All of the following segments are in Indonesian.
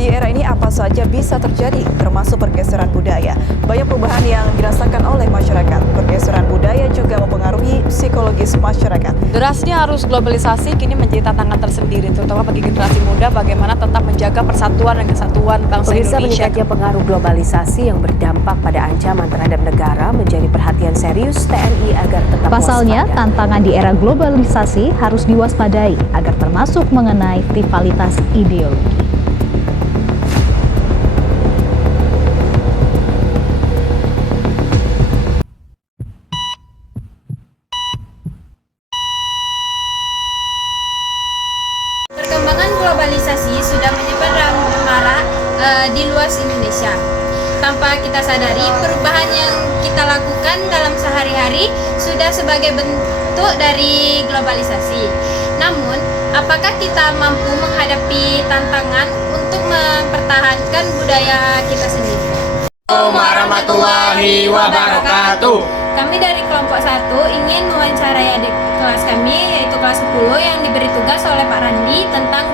Di era ini apa saja bisa terjadi, termasuk pergeseran budaya. Banyak perubahan yang dirasakan oleh masyarakat. Pergeseran budaya juga mempengaruhi psikologis masyarakat. Derasnya arus globalisasi kini menjadi tantangan tersendiri, terutama bagi generasi muda bagaimana tetap menjaga persatuan dan kesatuan bangsa Pemirsa, Indonesia. meningkatnya pengaruh globalisasi yang berdampak pada ancaman terhadap negara menjadi perhatian serius TNI agar tetap Pasalnya, waspada. tantangan di era globalisasi harus diwaspadai agar termasuk mengenai rivalitas ideologi. Perkembangan globalisasi sudah menyebar dan marak di luas Indonesia. Tanpa kita sadari, perubahan yang kita lakukan dalam sehari-hari sudah sebagai bentuk dari globalisasi. Namun, apakah kita mampu menghadapi tantangan untuk mempertahankan budaya kita sendiri? Assalamualaikum warahmatullahi wabarakatuh. Kami dari kelompok 1 ingin mewawancarai adik kelas kami, yaitu kelas 10 yang diberi tugas oleh Pak Randi tentang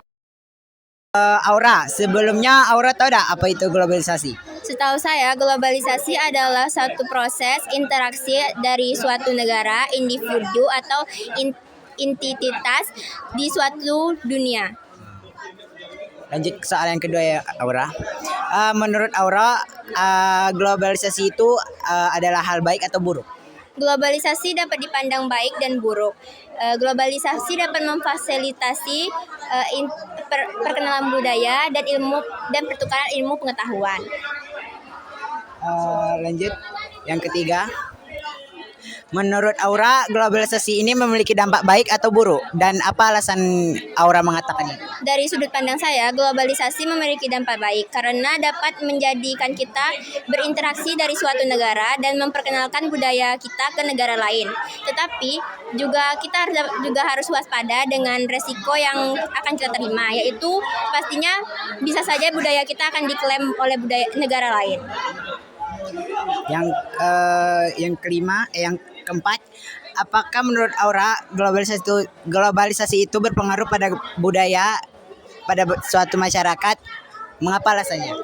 Aura, sebelumnya Aura tahu tak apa itu globalisasi? Setahu saya, globalisasi adalah satu proses interaksi dari suatu negara, individu, atau entitas di suatu dunia. Lanjut ke soal yang kedua ya, Aura. Menurut Aura, globalisasi itu adalah hal baik atau buruk? Globalisasi dapat dipandang baik dan buruk. Globalisasi dapat memfasilitasi perkenalan budaya dan ilmu dan pertukaran ilmu pengetahuan. Lanjut, yang ketiga. Menurut Aura, globalisasi ini memiliki dampak baik atau buruk? Dan apa alasan Aura mengatakan itu? Dari sudut pandang saya, globalisasi memiliki dampak baik karena dapat menjadikan kita berinteraksi dari suatu negara dan memperkenalkan budaya kita ke negara lain. Tetapi kita juga harus waspada dengan resiko yang akan kita terima, yaitu pastinya bisa saja budaya kita akan diklaim oleh negara lain. Yang keempat, apakah menurut Aura globalisasi itu berpengaruh pada budaya pada suatu masyarakat? Mengapa alasannya?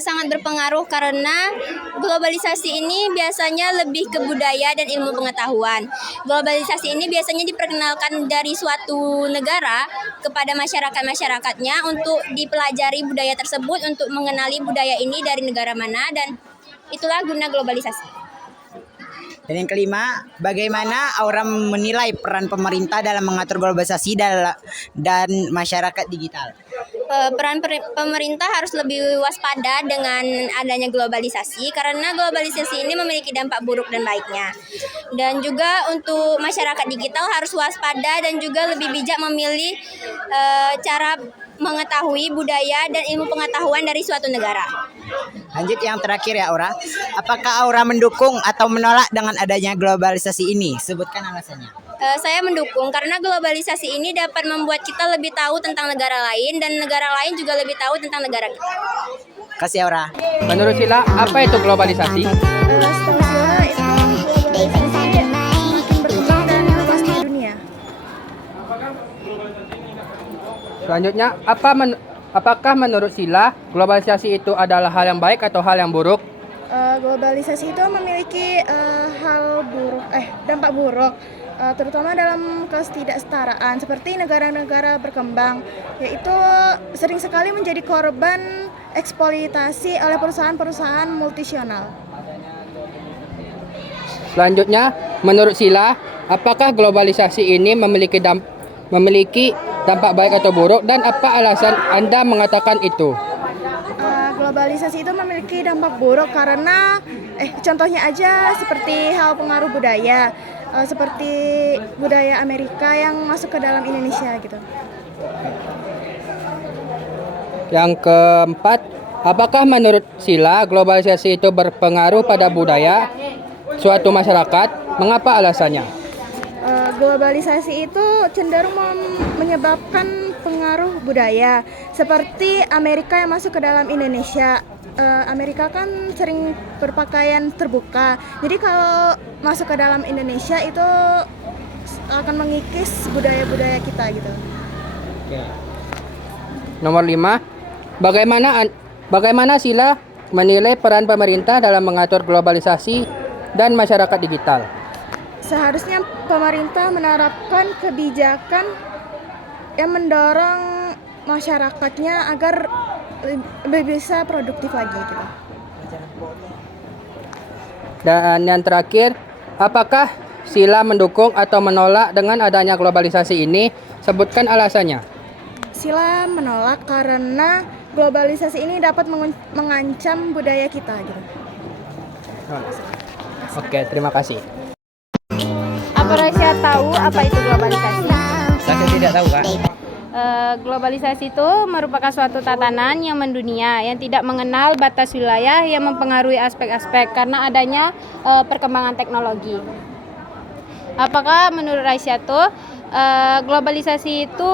Sangat berpengaruh karena globalisasi ini biasanya lebih ke budaya dan ilmu pengetahuan. Globalisasi ini biasanya diperkenalkan dari suatu negara kepada masyarakat-masyarakatnya untuk dipelajari budaya tersebut, untuk mengenali budaya ini dari negara mana, dan itulah guna globalisasi. Dan yang kelima, bagaimana Aura menilai peran pemerintah dalam mengatur globalisasi dan masyarakat digital? Peran pemerintah harus lebih waspada dengan adanya globalisasi karena globalisasi ini memiliki dampak buruk dan baiknya. Dan juga untuk masyarakat digital harus waspada dan juga lebih bijak memilih cara mengetahui budaya dan ilmu pengetahuan dari suatu negara. Lanjut yang terakhir ya Aura. Apakah Aura mendukung atau menolak dengan adanya globalisasi ini? Sebutkan alasannya. Saya mendukung karena globalisasi ini dapat membuat kita lebih tahu tentang negara lain dan negara lain juga lebih tahu tentang negara kita. Kasih Aura. Menurut Sila, apa itu globalisasi? Setahu Sila itu globalisasi makin berkembang dan luas di dunia. Selanjutnya, apakah menurut Sila globalisasi itu adalah hal yang baik atau hal yang buruk? Globalisasi itu memiliki dampak buruk, terutama dalam ketidaksetaraan seperti negara-negara berkembang, yaitu sering sekali menjadi korban eksploitasi oleh perusahaan-perusahaan multinasional. Selanjutnya, menurut Sila, apakah globalisasi ini memiliki dampak baik atau buruk dan apa alasan Anda mengatakan itu? Globalisasi itu memiliki dampak buruk karena contohnya aja seperti hal pengaruh budaya, seperti budaya Amerika yang masuk ke dalam Indonesia gitu. Yang keempat, apakah menurut Sila globalisasi itu berpengaruh pada budaya suatu masyarakat? Mengapa alasannya? Globalisasi itu cenderung menyebabkan pengaruh budaya seperti Amerika yang masuk ke dalam Indonesia. Amerika kan sering berpakaian terbuka, jadi kalau masuk ke dalam Indonesia itu akan mengikis budaya-budaya kita gitu. Nomor 5, Bagaimana Sila menilai peran pemerintah dalam mengatur globalisasi dan masyarakat digital? Seharusnya pemerintah menerapkan kebijakan yang mendorong masyarakatnya agar lebih bisa produktif lagi gitu. Dan yang terakhir, apakah Sila mendukung atau menolak dengan adanya globalisasi ini? Sebutkan alasannya. Sila menolak karena globalisasi ini dapat mengancam budaya kita gitu. Oke, terima kasih. Apa Rasya tahu apa itu globalisasi? Saya tidak tahu, Kak. Globalisasi itu merupakan suatu tatanan yang mendunia yang tidak mengenal batas wilayah yang mempengaruhi aspek-aspek karena adanya perkembangan teknologi. Apakah menurut Rasya tuh globalisasi itu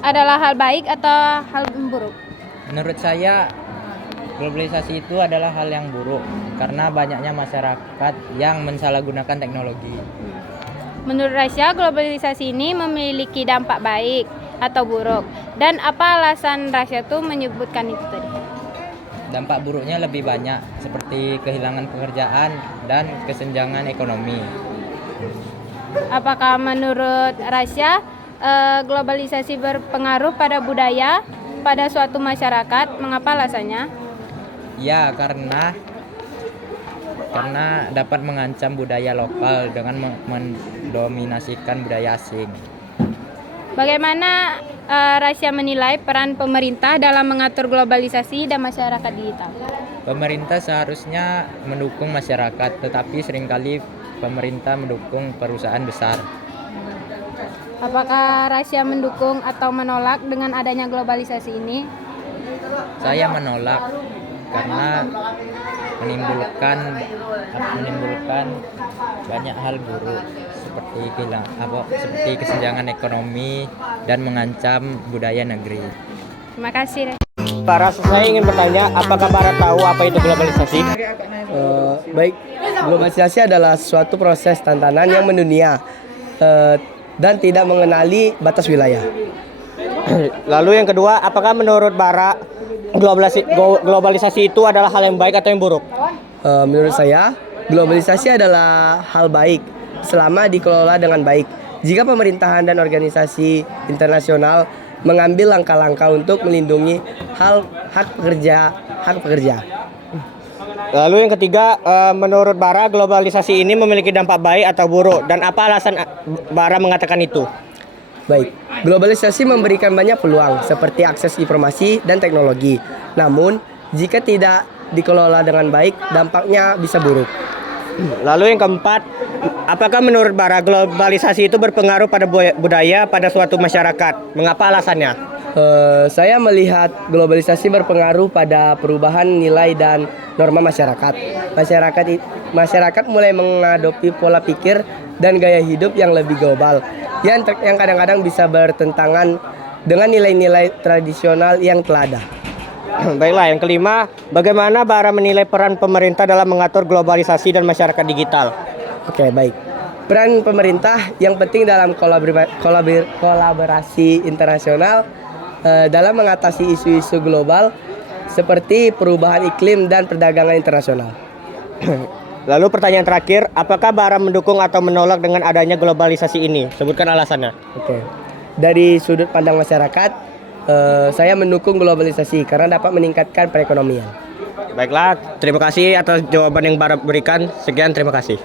adalah hal baik atau hal buruk? Menurut saya globalisasi itu adalah hal yang buruk karena banyaknya masyarakat yang mensalahgunakan teknologi. Menurut Rasya globalisasi ini memiliki dampak baik atau buruk, dan apa alasan Rasya tuh menyebutkan itu tadi? Dampak buruknya lebih banyak seperti kehilangan pekerjaan dan kesenjangan ekonomi. Apakah menurut Rasya globalisasi berpengaruh pada budaya pada suatu masyarakat? Mengapa alasannya? Ya, karena dapat mengancam budaya lokal dengan mendominasikan budaya asing. Bagaimana Rasya menilai peran pemerintah dalam mengatur globalisasi dan masyarakat digital? Pemerintah seharusnya mendukung masyarakat, tetapi seringkali pemerintah mendukung perusahaan besar. Apakah Rasya mendukung atau menolak dengan adanya globalisasi ini? Saya menolak karena menimbulkan banyak hal buruk seperti kesenjangan ekonomi dan mengancam budaya negeri. Terima kasih. Saya ingin bertanya, apakah Barat tahu apa itu globalisasi? Baik, globalisasi adalah suatu proses tantangan yang mendunia dan tidak mengenali batas wilayah. Lalu yang kedua, apakah menurut Barat globalisasi itu adalah hal yang baik atau yang buruk? Menurut saya, globalisasi adalah hal baik selama dikelola dengan baik. Jika pemerintahan dan organisasi internasional mengambil langkah-langkah untuk melindungi hak pekerja. Lalu yang ketiga, menurut Bara globalisasi ini memiliki dampak baik atau buruk, dan apa alasan Bara mengatakan itu? Baik, globalisasi memberikan banyak peluang seperti akses informasi dan teknologi. Namun, jika tidak dikelola dengan baik, dampaknya bisa buruk. Lalu yang keempat, apakah menurut Bara globalisasi itu berpengaruh pada budaya pada suatu masyarakat? Mengapa alasannya? Saya melihat globalisasi berpengaruh pada perubahan nilai dan norma masyarakat. Masyarakat mulai mengadopsi pola pikir dan gaya hidup yang lebih global, yang kadang-kadang bisa bertentangan dengan nilai-nilai tradisional yang telah ada. Baiklah, yang kelima, bagaimana Bara menilai peran pemerintah dalam mengatur globalisasi dan masyarakat digital? Oke, baik. Peran pemerintah yang penting dalam kolaborasi internasional dalam mengatasi isu-isu global seperti perubahan iklim dan perdagangan internasional. Lalu pertanyaan terakhir, apakah Bara mendukung atau menolak dengan adanya globalisasi ini? Sebutkan alasannya. Oke. Dari sudut pandang masyarakat, saya mendukung globalisasi karena dapat meningkatkan perekonomian. Baiklah, terima kasih atas jawaban yang Bara berikan. Sekian, terima kasih.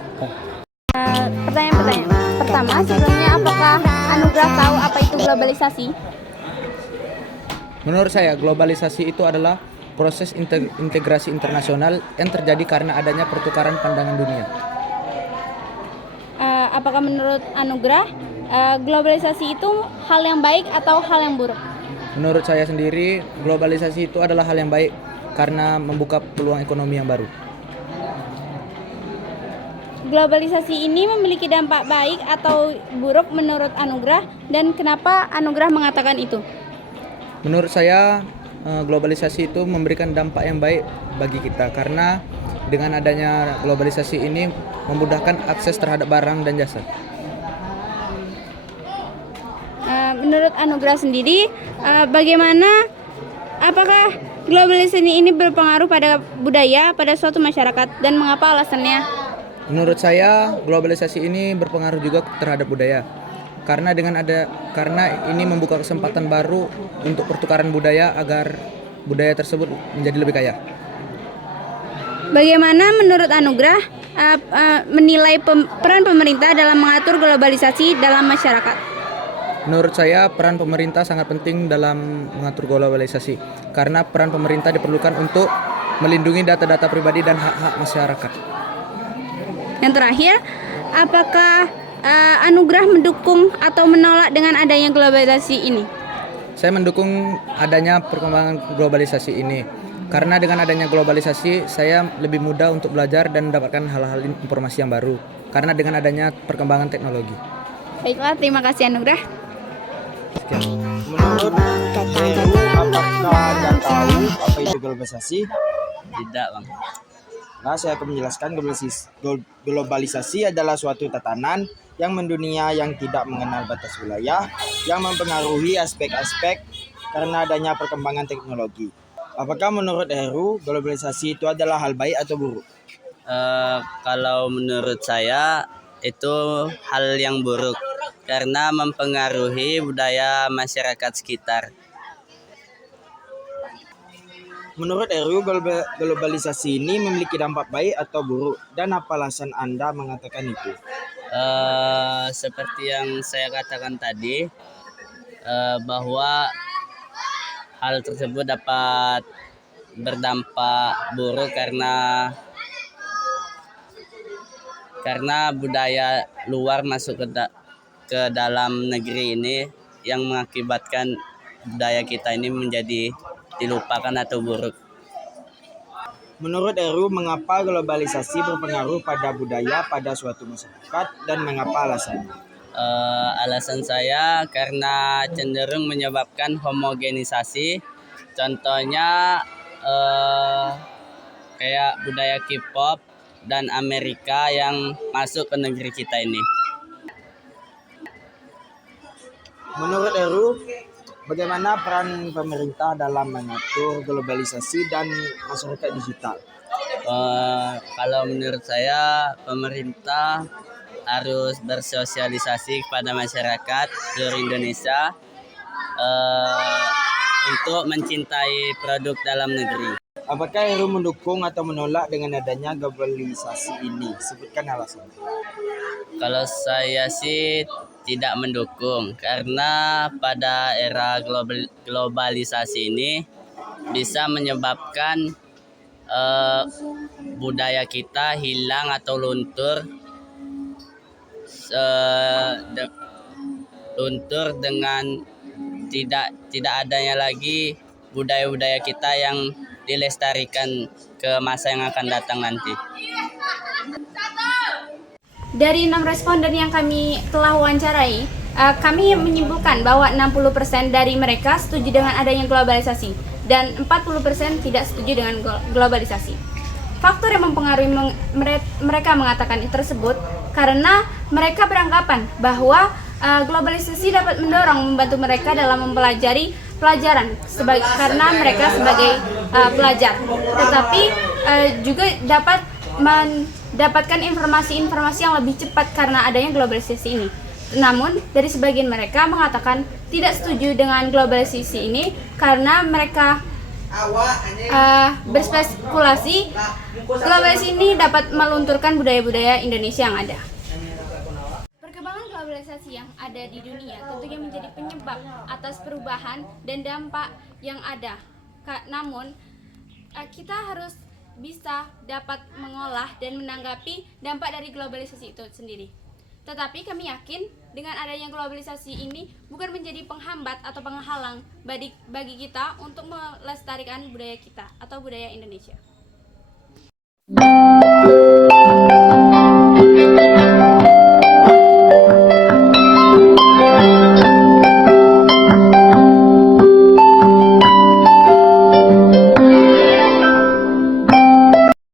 Pertanyaan pertama, sebelumnya apakah Anugrah tahu apa itu globalisasi? Menurut saya, globalisasi itu adalah proses integrasi internasional yang terjadi karena adanya pertukaran pandangan dunia. Apakah menurut Anugrah globalisasi itu hal yang baik atau hal yang buruk? Menurut saya sendiri, globalisasi itu adalah hal yang baik karena membuka peluang ekonomi yang baru. Globalisasi ini memiliki dampak baik atau buruk menurut Anugrah, dan kenapa Anugrah mengatakan itu? Menurut saya, globalisasi itu memberikan dampak yang baik bagi kita karena dengan adanya globalisasi ini memudahkan akses terhadap barang dan jasa. Menurut Anugrah sendiri, bagaimana Apakah globalisasi ini berpengaruh pada budaya pada suatu masyarakat dan mengapa alasannya? Menurut saya, globalisasi ini berpengaruh juga terhadap budaya. Karena ini membuka kesempatan baru untuk pertukaran budaya agar budaya tersebut menjadi lebih kaya. Bagaimana menurut Anugrah menilai peran pemerintah dalam mengatur globalisasi dalam masyarakat? Menurut saya, peran pemerintah sangat penting dalam mengatur globalisasi. Karena peran pemerintah diperlukan untuk melindungi data-data pribadi dan hak-hak masyarakat. Yang terakhir, apakah Anugrah mendukung atau menolak dengan adanya globalisasi ini? Saya mendukung adanya perkembangan globalisasi ini. Karena dengan adanya globalisasi, saya lebih mudah untuk belajar dan mendapatkan hal-hal informasi yang baru. Karena dengan adanya perkembangan teknologi. Baiklah, terima kasih Anugrah. Menurut apakah Anda tahu apa itu globalisasi? Tidak, Bang. Nah, saya akan menjelaskan globalisasi adalah suatu tatanan yang mendunia yang tidak mengenal batas wilayah, yang mempengaruhi aspek-aspek karena adanya perkembangan teknologi. Apakah menurut Heru, globalisasi itu adalah hal baik atau buruk? Kalau menurut saya itu hal yang buruk karena mempengaruhi budaya masyarakat sekitar. Menurut Heru, globalisasi ini memiliki dampak baik atau buruk dan apa alasan Anda mengatakan itu? Seperti yang saya katakan tadi, bahwa hal tersebut dapat berdampak buruk karena budaya luar masuk ke dalam negeri ini yang mengakibatkan budaya kita ini menjadi dilupakan atau buruk. Menurut Heru, mengapa globalisasi berpengaruh pada budaya pada suatu masyarakat dan mengapa alasannya? Alasan saya karena cenderung menyebabkan homogenisasi. Contohnya kayak budaya K-pop dan Amerika yang masuk ke negeri kita ini. Menurut Heru, bagaimana peran pemerintah dalam mengatur globalisasi dan masyarakat digital? Kalau menurut saya, pemerintah harus bersosialisasi kepada masyarakat seluruh Indonesia untuk mencintai produk dalam negeri. Apakah Heru mendukung atau menolak dengan adanya globalisasi ini? Sebutkan alasannya. Kalau saya sih tidak mendukung karena pada era globalisasi ini bisa menyebabkan budaya kita hilang atau luntur dengan tidak adanya lagi budaya-budaya kita yang dilestarikan ke masa yang akan datang nanti. Dari 6 responden yang kami telah wawancarai, kami menyimpulkan bahwa 60% dari mereka setuju dengan adanya globalisasi dan 40% tidak setuju dengan globalisasi. Faktor yang mempengaruhi mereka mengatakan tersebut karena mereka beranggapan bahwa globalisasi dapat membantu mereka dalam mempelajari pelajaran karena mereka sebagai pelajar, tetapi juga dapat mendapatkan informasi-informasi yang lebih cepat karena adanya globalisasi ini. Namun, dari sebagian mereka mengatakan tidak setuju dengan globalisasi ini karena mereka berspekulasi globalisasi ini dapat melunturkan budaya-budaya Indonesia yang ada. Perkembangan globalisasi yang ada di dunia tentunya menjadi penyebab atas perubahan dan dampak yang ada. Namun, kita harus bisa dapat mengolah dan menanggapi dampak dari globalisasi itu sendiri. Tetapi kami yakin dengan adanya globalisasi ini bukan menjadi penghambat atau penghalang bagi kita untuk melestarikan budaya kita atau budaya Indonesia.